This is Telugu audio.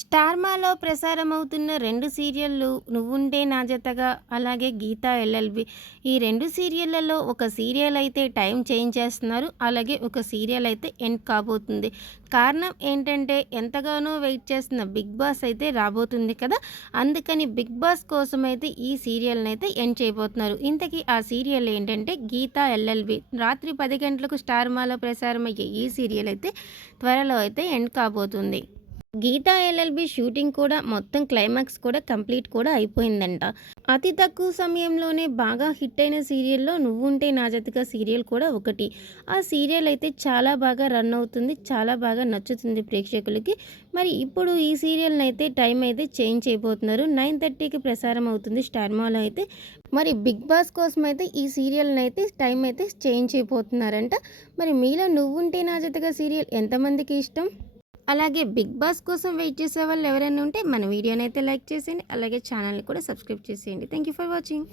స్టార్మాలో ప్రసారమవుతున్న 2 సీరియల్లు 'నువ్వుంటే నా జతగా' అలాగే 'గీతా ఎల్ఎల్బి' ఈ 2 సీరియల్లలో ఒక సీరియల్ అయితే టైం చేంజ్ చేస్తున్నారు. అలాగే ఒక సీరియల్ అయితే ఎండ్ కాబోతుంది. కారణం ఏంటంటే ఎంతగానో వెయిట్ చేస్తున్న 'బిగ్ బాస్' అయితే రాబోతుంది కదా! అందుకని 'బిగ్ బాస్' కోసమైతే ఈ సీరియల్‌నైతే ఎండ్ చేయబోతున్నారు. ఇంతకీ ఆ సీరియల్ ఏంటంటే 'గీతా ఎల్ఎల్బి' రాత్రి 10 గంటలకు స్టార్మాలో ప్రసారమయ్యే ఈ సీరియల్ అయితే త్వరలో అయితే ఎండ్ కాబోతుంది. 'గీతా ఎల్ఎల్బి' షూటింగ్ కూడా మొత్తం క్లైమాక్స్ కూడా కంప్లీట్ కూడా అయిపోయిందంట. అతి తక్కువ సమయంలోనే బాగా హిట్ అయిన సీరియల్‌లో 'నువ్వుంటే నా జతగా' సీరియల్ కూడా ఒకటి. ఆ సీరియల్ అయితే చాలా బాగా రన్ అవుతుంది. చాలా బాగా నచ్చుతుంది ప్రేక్షకులకి. మరి ఇప్పుడు ఈ సీరియల్‌నైతే టైం అయితే చేంజ్ చేయబోతున్నారు. 9:30కి ప్రసారం అవుతుంది స్టార్మాలో అయితే. మరి 'బిగ్ బాస్' కోసం అయితే ఈ సీరియల్‌నైతే టైం అయితే చేంజ్ చేయబోతున్నారంట. మరి మీలో 'నువ్వుంటే నా జతగా' సీరియల్ ఎంతమందికి ఇష్టం? అలాగే 'బిగ్ బాస్' కోసం వెయిట్ చేసేవాళ్ళు ఎవరైనా ఉంటే మన వీడియోనైతే లైక్ చేసేయండి. అలాగే ఛానల్‌ని కూడా సబ్స్క్రైబ్ చేసేయండి. Thank you for watching.